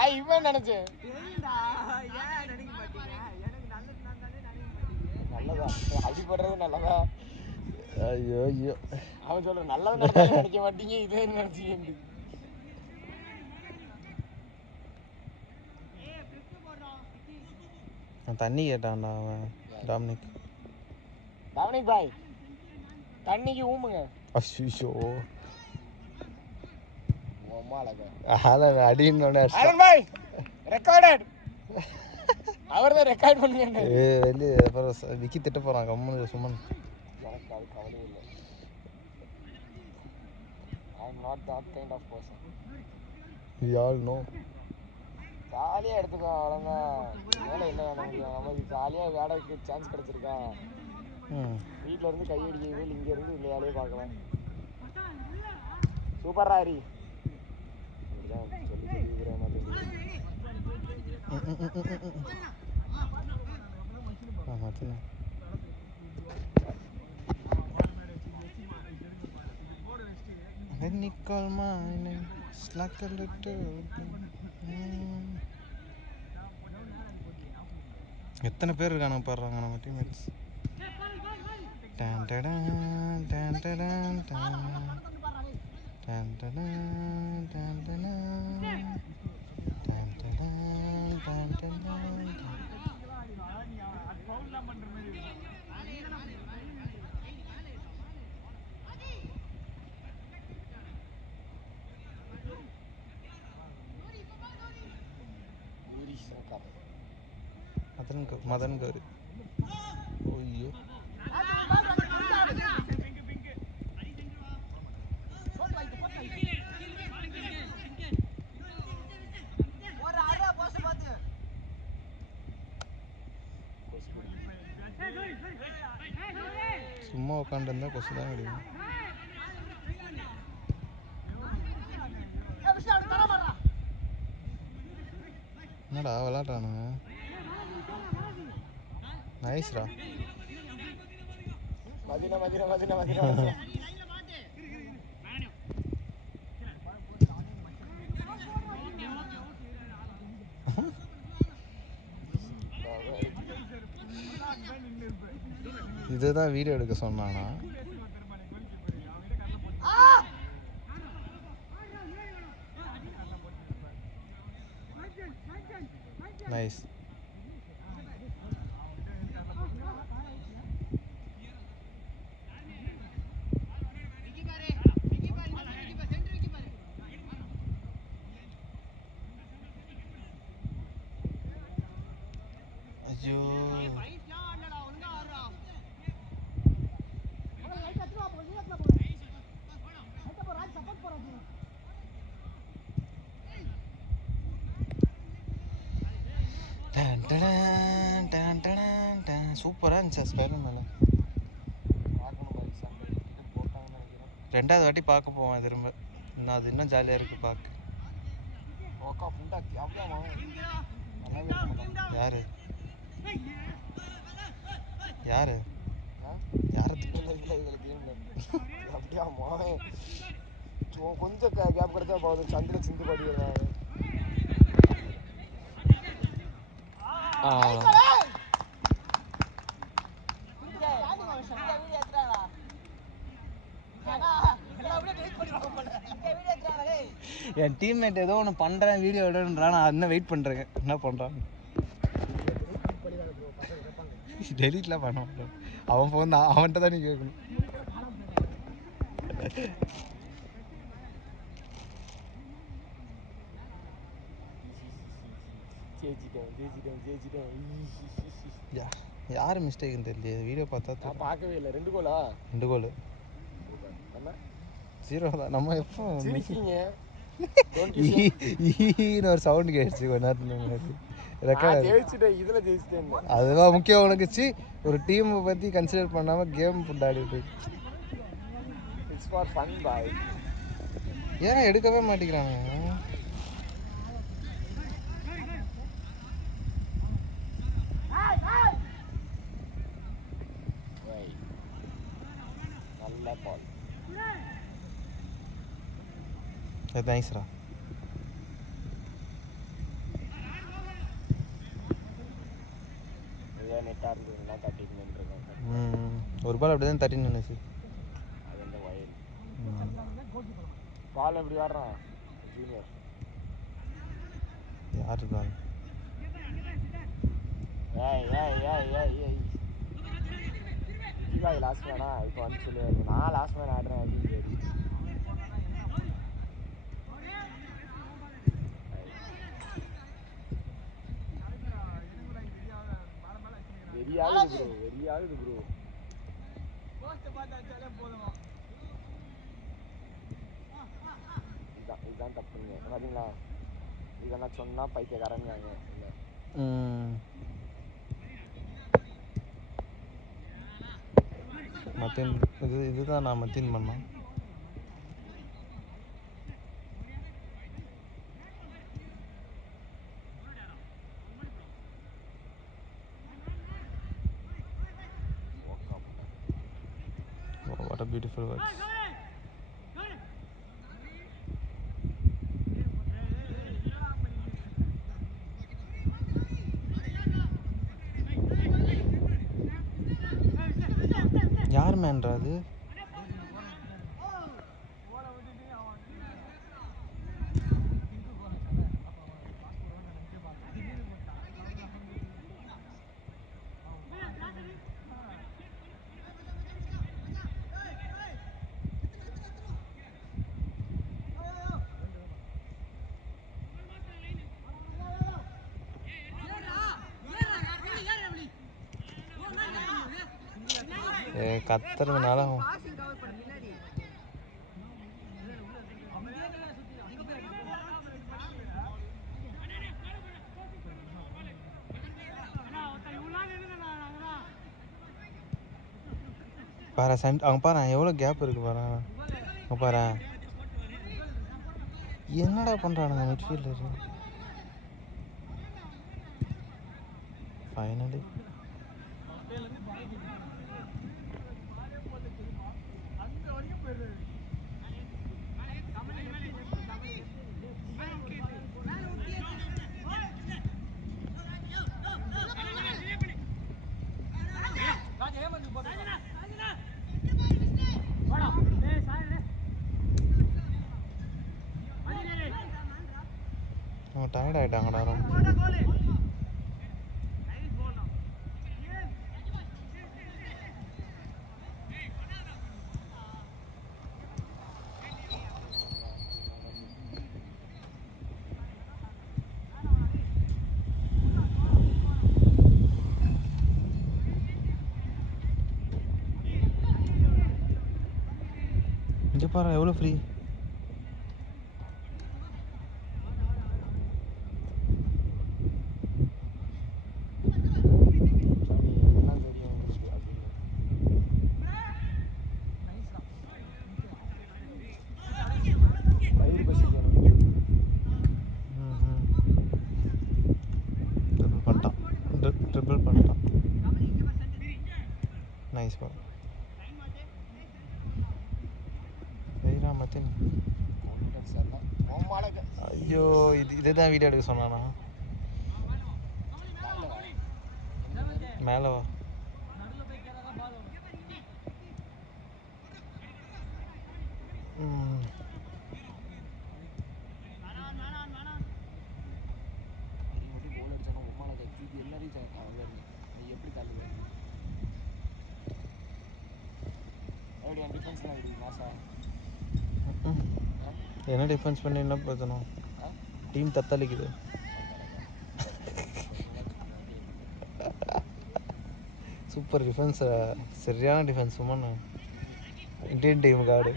பாய் இவன் நினைச்சேன் நல்லதா அடிபடுறது நல்லதா. ஐயோ ஐயோ அவன் சொல்ற நல்லது நினைக்க மாட்டீங்க இதே நினைச்சீங்க. தண்ணி கேட்டான்டா அவன் டாமினிக். டாமினிக் பாய் தண்ணிக்கு ஊமுங்க. அஷிஷோ அடின்னு பாய் ரெக்கார்டட். அவர் தான் ரெக்கார்ட் பண்ணுங்க. வெளியே அப்புறம் விக்கி திட்ட போகிறான் கம்முனு சுமன். எனக்கு அது கவலையே இல்லை. I am not that kind of person. We all know. ஜாலியாக எடுத்துக்கோ அவ்வளோதான். வேலை என்ன வேண முடியும். நமக்கு ஜாலியாக வேலைக்கு சான்ஸ் கிடச்சிருக்கா. வீட்டில் இருந்து கையடிக்கிறது இங்கே இருந்து இந்த வேலையை பார்க்கலாம். சூப்பர் ராரி சொல்லி எத்தனை பேர் இருக்கானுங்க பாடுறாங்க நம்ம டீம்மேட்ஸ். மதன் கௌரி. ஐயோ சும்மா உட்காந்துருந்தா கொசு தான் கிடைக்கும். என்னடா விளாட்றானுங்க. நைஸ்ரா. மதினா மதினா மதினா மதினா இதுதான் வீடியோ எடுக்க சொன்னானா. நைஸ். ஐயோ சூப்பராக இருந்துச்சு ஸ்பைடர் மேலே. ரெண்டாவது வாட்டி பார்க்க போவேன் திரும்ப. இன்னும் அது இன்னும் ஜாலியாக இருக்குது பார்க்க. யாரு யாரு யாரை கொஞ்சம் கேப் கிடைச்சா போகுது. சந்திர சிந்து படிக்கிறாங்க. என் டீம்மேட் ஏதோ ஒன்று பண்ணுறேன் வீடியோ எடுன்றான். நான் இன்னும் வெயிட் பண்ணுறேங்க என்ன பண்ணுறான். டெலிட்லாம் பண்ண மாட்டேன். அவன் ஃபோன் தான், அவன்கிட்ட தான் நீ கேட்கணும். யார் மிஸ்டேக்குன்னு தெரியல. வீடியோ பார்த்தா பார்க்கவே இல்லை. 2 கோலா 2 கோல் 0 தான். நம்ம எப்போ ஒரு சவுண்டு கேட்டுச்சு கொஞ்ச நேரத்துக்கு முன்னாடி. அதுதான் முக்கியம் உனக்குச்சு. ஒரு டீமை பற்றி கன்சிடர் பண்ணாமல் கேம் ஃபுட்டாடிட்டு ஏன் எடுக்கவே மாட்டேங்கிறானுங்க. நைஸ்ரா. நெட்டாக இருந்ததுன்னா தட்டிட்டு நின்றுருக்கேன். ஒரு பால் அப்படி தான் தட்டி நின்றுச்சு. அது வந்து வயல் பால் எப்படி ஆடுறான் ஜூனியர் யார் இருக்காங்க? ஏய் ஏய் ஏய் ஏய் ஏய் விஜய் லாஸ்ட் மேனா இப்போ வந்து சொல்லுவார் நான் லாஸ்ட் மேன் ஆடுறேன் அப்படின்னு சொல்லி வெறியாகுது ப்ரோ இதுதான் தப்புங்க பார்த்தீங்களா இதெல்லாம் சொன்னால் பைத்தியக்காரங்க இல்லை மத்தின் இதுதான் நான் மத்தின் பண்ணேன். What a beautiful words. யார் மேன்ரா அது? கத்துறதுனால பாரு அவங்க பாரு எவ்வளோ கேப் இருக்கு பாரு. அவங்க பாரு என்னடா பண்ணுறானுங்க மிட்ஃபீல்டர். ஃபைனலி அவன் டயர்ட் ஆகிட்டாங்கடா ரொம்ப. இங்கே பாரு எவ்வளோ ஃப்ரீ. ட்ரிபிள் பண்ணிட்டான். Nice ball. மத்தின் ஐயோ இதே தான் வீடியோ எடுக்க சொன்னானா? மேலே வா. என்ன டிஃபென்ஸ் பண்ணி என்ன பிரச்சனை? டீம் தத்தளிக்குது. சூப்பர் டிஃபென்ஸ், சரியான டிஃபென்ஸ். சும்மா இந்தியன் டீம் கார்டு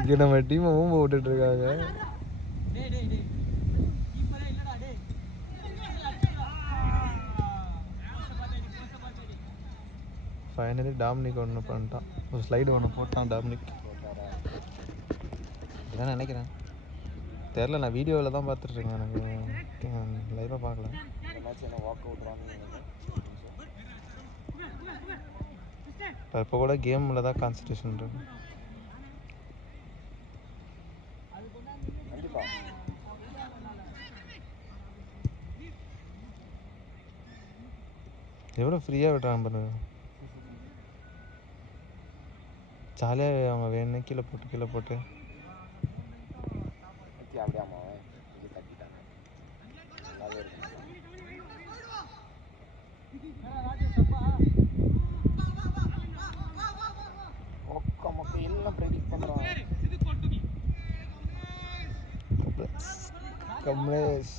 இங்கே நம்ம டீமை ஊம்ப விட்டுட்டு இருக்காங்க. ஃபைனலி டாமினிக் ஒன்று பண்ணிட்டான். ஒரு ஸ்லைடு ஒன்று போட்டான் டாமினிக். இதான் நினைக்கிறேன், தெரில. நான் வீடியோவில் தான் பார்த்துட்ருக்கேன், எனக்கு லைவாக பார்க்கல. இப்போ கூட கேமில் தான் கான்சன்ட்ரேஷன் இருக்கு. எவ்வளோ ஃப்ரீயாக விட்டுறாங்க பாருங்க. ஜாலியாக அவங்க வேணும்னே கீழே போட்டு அப்படியாமா இது தட்டிட்டாங்க. நல்லாவே இருக்கு. மொக்க எல்லாம் ப்ரெடிக்ட் பண்ணுறான். கமலேஷ்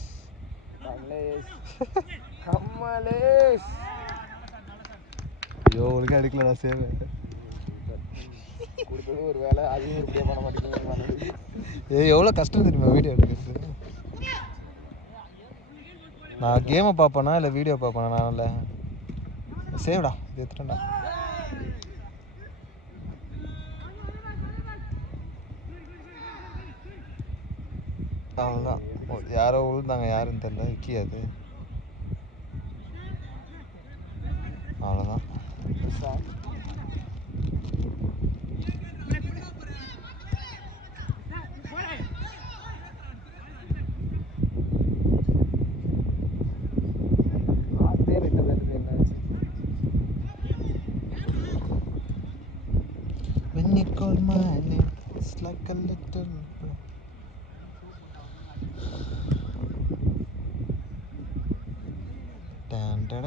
ஐயோ உனக்கு அடிக்கல நான் சேவை கொடுத்தது ஒரு வேலை, அதையும் இப்படியே பண்ண மாட்டேங்குது. எவ்வளோ கஷ்டம் தெரியுமா வீடியோ எடுக்கிறது. நான் கேமை பார்ப்பேனா இல்லை வீடியோ பார்ப்பேனா? நான் இல்லை சேவ்டா இது எடுத்துட்டேன்டா. அவ்வளோதான். யாரோ விழுந்தாங்க, யாருன்னு தெரியல. விக்கி அது. அவ்வளோதான். When you call my name, it's like a little. Dun dun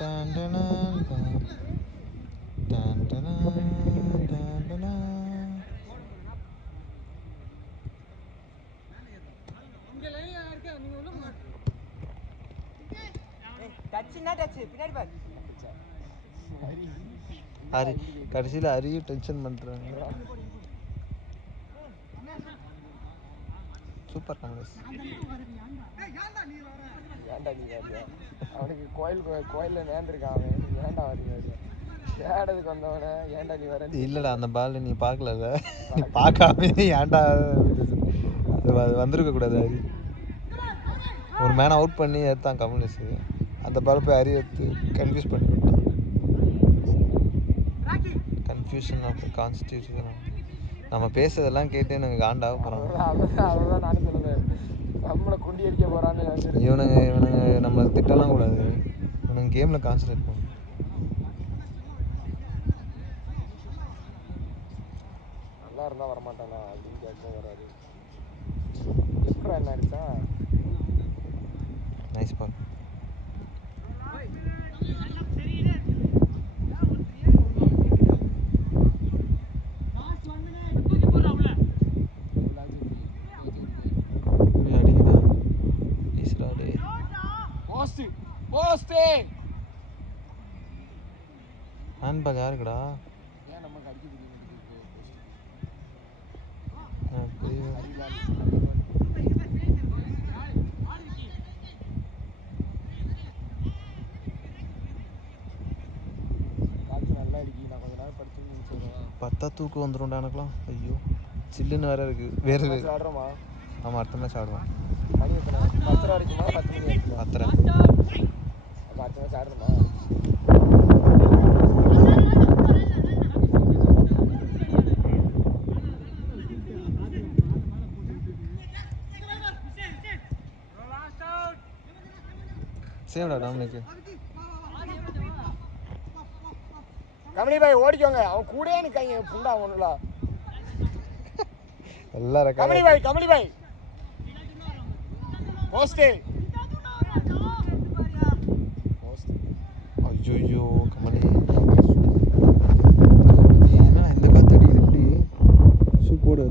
dun dun dun dun dun dun dun dun. கடைசியில் அரியும் டென்ஷன் பண்ணுறாங்க. சூப்பர் காங்கிரஸ். ஏன்டா நீ வரியா? அவனுக்கு கோயிலில் நேர்ந்துருக்கான். அவன் ஏன்டா வரீங்க? ஏடதுக்கு வந்தவன ஏன்டா நீ வர? இல்லைடா அந்த பால் நீ பார்க்கல, நீ பார்க்காம ஏன்டா அது வந்திருக்க கூடாது. அரி ஒரு மேனை அவுட் பண்ணி எடுத்தான் கமலேஷ். அந்த பால் போய் அரி எடுத்து கன்ஃபியூஸ் பண்ணி விட்டான். Confusion of constitution. நம்ம பேசுறதெல்லாம் கேட்டு எனக்கு காண்டாக போகிறான். அவ்வளோதான் நானும் சொல்லுவேன். நம்மளை குண்டி அடிக்க போகிறான்னு. இவனுங்க நம்மளை திட்டலாம் கூடாது. இவனுங்க கேமில் கான்சன்ட்ரேட் பண்ணும். நல்லா இருந்தால் வரமாட்டானா அப்படின்னு கேட்க வராது. எப்படா என்ன அடிச்சா? Nice ball. ஹேண்ட்பால் யாருக்குடா? பத்தா தூக்கு வந்துடும்டா எனக்குலாம். ஐயோ சில்லுன்னு வேற இருக்கு. வேறு ஆடுறோமா? ஆமாம் அடுத்த மேட்ச் ஆடுவோம். மணி எத்தனை? 10 வரைக்குமா? 10 மணி வரைக்குமா? 10. அப்போ அடுத்த மேட்ச் ஆடுறோமா? சேவ்டா டாமினிக்கு. கமலி பாய் ஓடிக்கோங்க. அவன் கூடயே நிற்காங்க. புண்டா ஒன்றுல எல்லாரும் கமலி பாய் போஸ்டே. ஐயோ கமலி என்ன இந்த காத்து அடிக்குது. எப்படி சூப்போடு